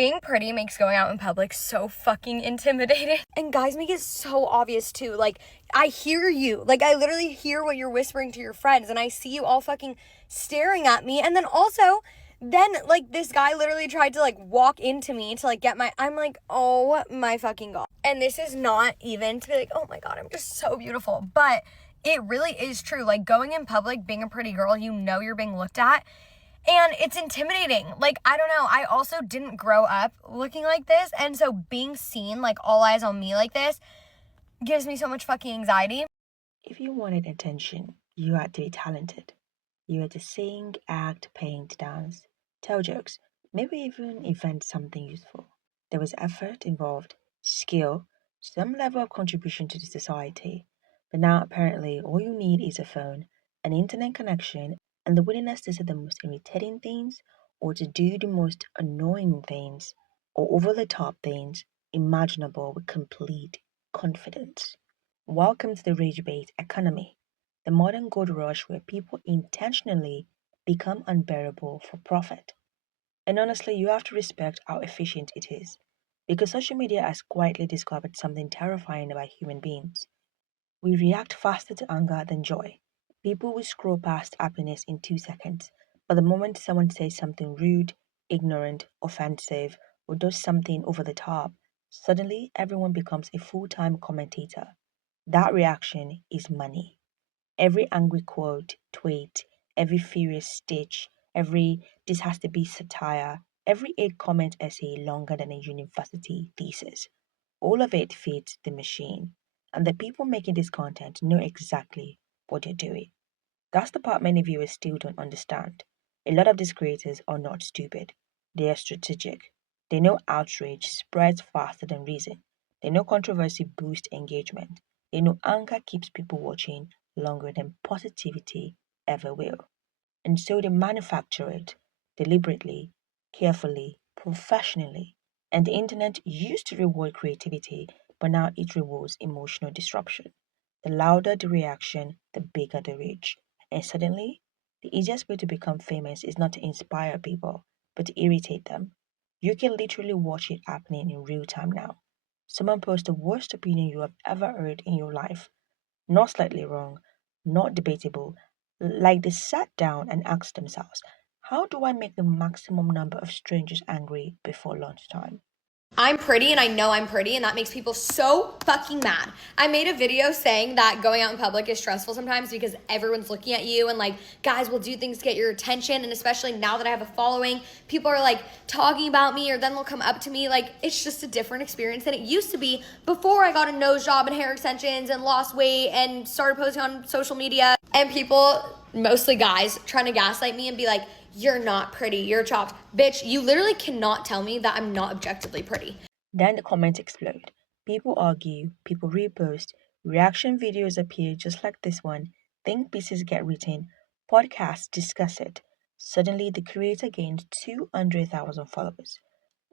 Being pretty makes going out in public so fucking intimidating. And guys make it so obvious too. Like, I hear you. Like, I literally hear what you're whispering to your friends, and I see you all fucking staring at me. And then also, like, this guy literally tried to, like, walk into me to, like, get my... I'm like, oh my fucking God. And this is not even to be like, oh my God, I'm just so beautiful. But it really is true. Like, going in public, being a pretty girl, you know you're being looked at. And it's intimidating. Like, I don't know. I also didn't grow up looking like this. And so being seen, like, all eyes on me like this gives me so much fucking anxiety. If you wanted attention, you had to be talented. You had to sing, act, paint, dance, tell jokes, maybe even invent something useful. There was effort involved, skill, some level of contribution to the society. But now apparently all you need is a phone, an internet connection, and the willingness to say the most irritating things or to do the most annoying things or over the top things imaginable with complete confidence. Welcome to the rage bait economy, the modern gold rush where people intentionally become unbearable for profit. And honestly, you have to respect how efficient it is, because social media has quietly discovered something terrifying about human beings. We react faster to anger than joy. People will scroll past happiness in 2 seconds, but the moment someone says something rude, ignorant, offensive, or does something over the top, suddenly everyone becomes a full time commentator. That reaction is money. Every angry quote, tweet, every furious stitch, every this has to be satire, every 8 comment essay longer than a university thesis, all of it feeds the machine. And the people making this content know exactly what they're doing. That's the part many viewers still don't understand. A lot of these creators are not stupid. They are strategic. They know outrage spreads faster than reason. They know controversy boosts engagement. They know anger keeps people watching longer than positivity ever will. And so they manufacture it deliberately, carefully, professionally. And the internet used to reward creativity, but now it rewards emotional disruption. The louder the reaction, the bigger the reach. And suddenly, the easiest way to become famous is not to inspire people, but to irritate them. You can literally watch it happening in real time now. Someone posts the worst opinion you have ever heard in your life, not slightly wrong, not debatable, like they sat down and asked themselves, how do I make the maximum number of strangers angry before lunchtime? I'm pretty and I know I'm pretty, and that makes people so fucking mad. I made a video saying that going out in public is stressful sometimes because everyone's looking at you, and like guys will do things to get your attention, and especially now that I have a following, people are like talking about me, or then they'll come up to me. Like, it's just a different experience than it used to be before I got a nose job and hair extensions and lost weight and started posting on social media, and people, mostly guys, trying to gaslight me and be like, you're not pretty, you're chopped. Bitch, you literally cannot tell me that I'm not objectively pretty. Then the comments explode. People argue, people repost, reaction videos appear just like this one, think pieces get written, podcasts discuss it. Suddenly, the creator gained 200,000 followers.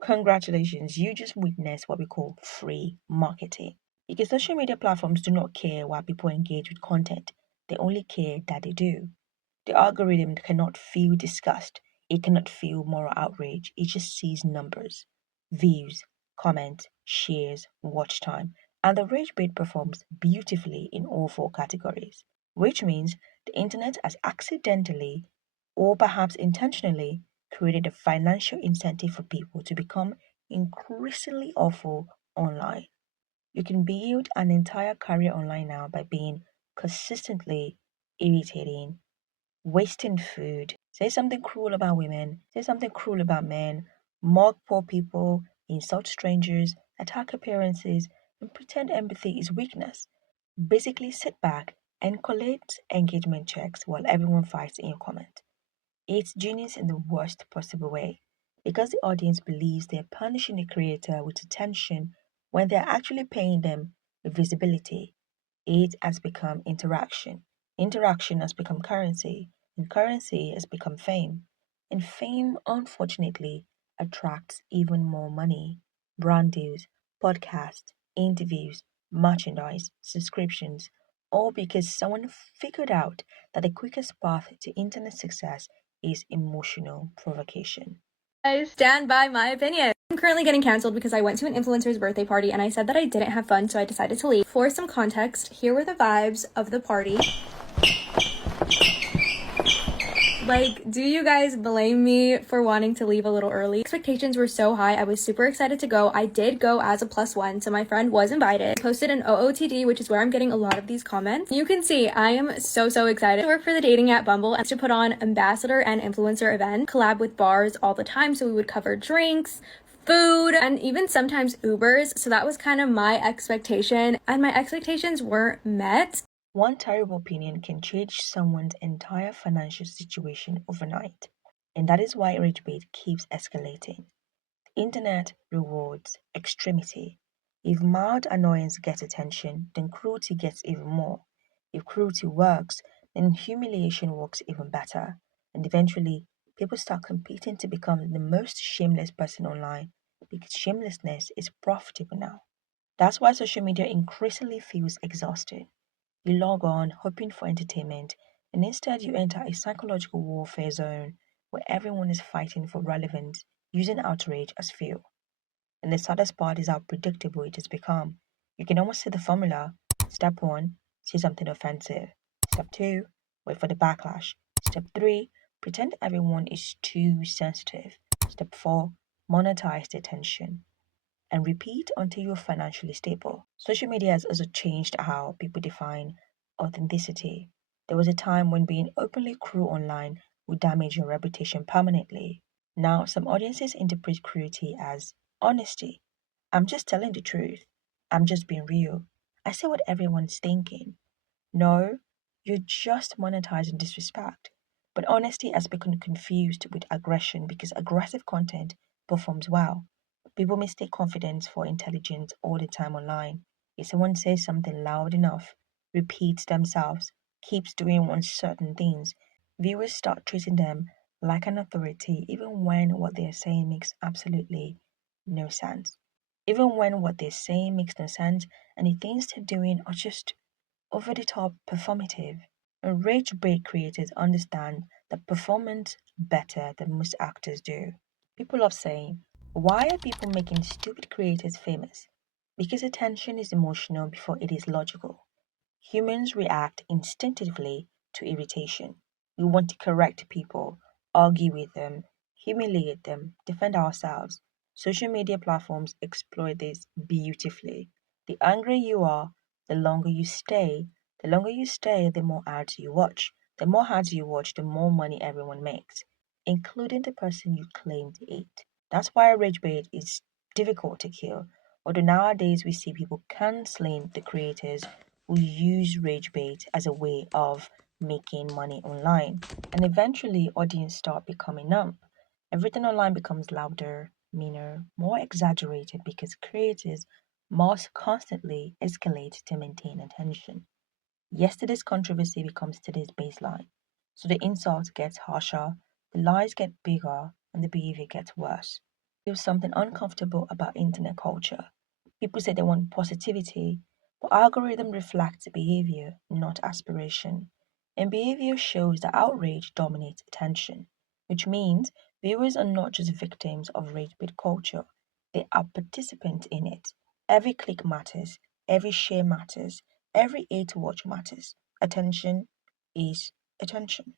Congratulations, you just witnessed what we call free marketing. Because social media platforms do not care why people engage with content, they only care that they do. The algorithm cannot feel disgust, it cannot feel moral outrage, it just sees numbers, views, comments, shares, watch time, and the rage bait performs beautifully in all four categories, which means the internet has accidentally, or perhaps intentionally, created a financial incentive for people to become increasingly awful online. You can build an entire career online now by being consistently irritating, wasting food, say something cruel about women, say something cruel about men, mock poor people, insult strangers, attack appearances, and pretend empathy is weakness. Basically, sit back and collect engagement checks while everyone fights in your comment. It's genius in the worst possible way because the audience believes they're punishing the creator with attention when they're actually paying them with visibility. It has become interaction. Interaction has become currency, and currency has become fame. And fame, unfortunately, attracts even more money. Brand deals, podcasts, interviews, merchandise, subscriptions, all because someone figured out that the quickest path to internet success is emotional provocation. I stand by my opinion. I'm currently getting canceled because I went to an influencer's birthday party and I said that I didn't have fun, so I decided to leave. For some context, here were the vibes of the party. Like, do you guys blame me for wanting to leave a little early? Expectations were so high. I was super excited to go. I did go as a +1, so my friend was invited. I posted an OOTD, which is where I'm getting a lot of these comments. You can see I am so excited. I work for the dating app Bumble and to put on ambassador and influencer event, collab with bars all the time, so we would cover drinks, food, and even sometimes Ubers. So that was kind of my expectation, and my expectations weren't met. One terrible opinion can change someone's entire financial situation overnight, and that is why rage bait keeps escalating. The internet rewards extremity. If mild annoyance gets attention, then cruelty gets even more. If cruelty works, then humiliation works even better. And eventually, people start competing to become the most shameless person online because shamelessness is profitable now. That's why social media increasingly feels exhausting. You log on hoping for entertainment, and instead you enter a psychological warfare zone where everyone is fighting for relevance, using outrage as fuel. And the saddest part is how predictable it has become. You can almost see the formula. Step 1, say something offensive. Step 2, wait for the backlash. Step 3, pretend everyone is too sensitive. Step 4, monetize the attention and repeat until you're financially stable. Social media has also changed how people define authenticity. There was a time when being openly cruel online would damage your reputation permanently. Now, some audiences interpret cruelty as honesty. I'm just telling the truth. I'm just being real. I see what everyone's thinking. No, you're just monetizing disrespect. But honesty has become confused with aggression because aggressive content performs well. People mistake confidence for intelligence all the time online. If someone says something loud enough, repeats themselves, keeps doing one certain things, viewers start treating them like an authority even when what they're saying makes absolutely no sense. Even when what they're saying makes no sense and the things they're doing are just over the top performative. And rage break creators understand that performance better than most actors do. People love saying, why are people making stupid creators famous? Because attention is emotional before it is logical. Humans react instinctively to irritation. We want to correct people, argue with them, humiliate them, defend ourselves. Social media platforms exploit this beautifully. The angrier you are, the longer you stay. The longer you stay, the more ads you watch. The more ads you watch, the more money everyone makes, including the person you claim to hate. That's why rage bait is difficult to kill. Although nowadays we see people canceling the creators who use rage bait as a way of making money online. And eventually audience start becoming numb. Everything online becomes louder, meaner, more exaggerated because creators must constantly escalate to maintain attention. Yesterday's controversy becomes today's baseline. So the insult gets harsher, the lies get bigger, and the behavior gets worse. There's something uncomfortable about internet culture. People say they want positivity, but algorithm reflects behavior, not aspiration. And behavior shows that outrage dominates attention, which means viewers are not just victims of rage bait culture, they are participants in it. Every click matters, every share matters, every A to watch matters. Attention is attention.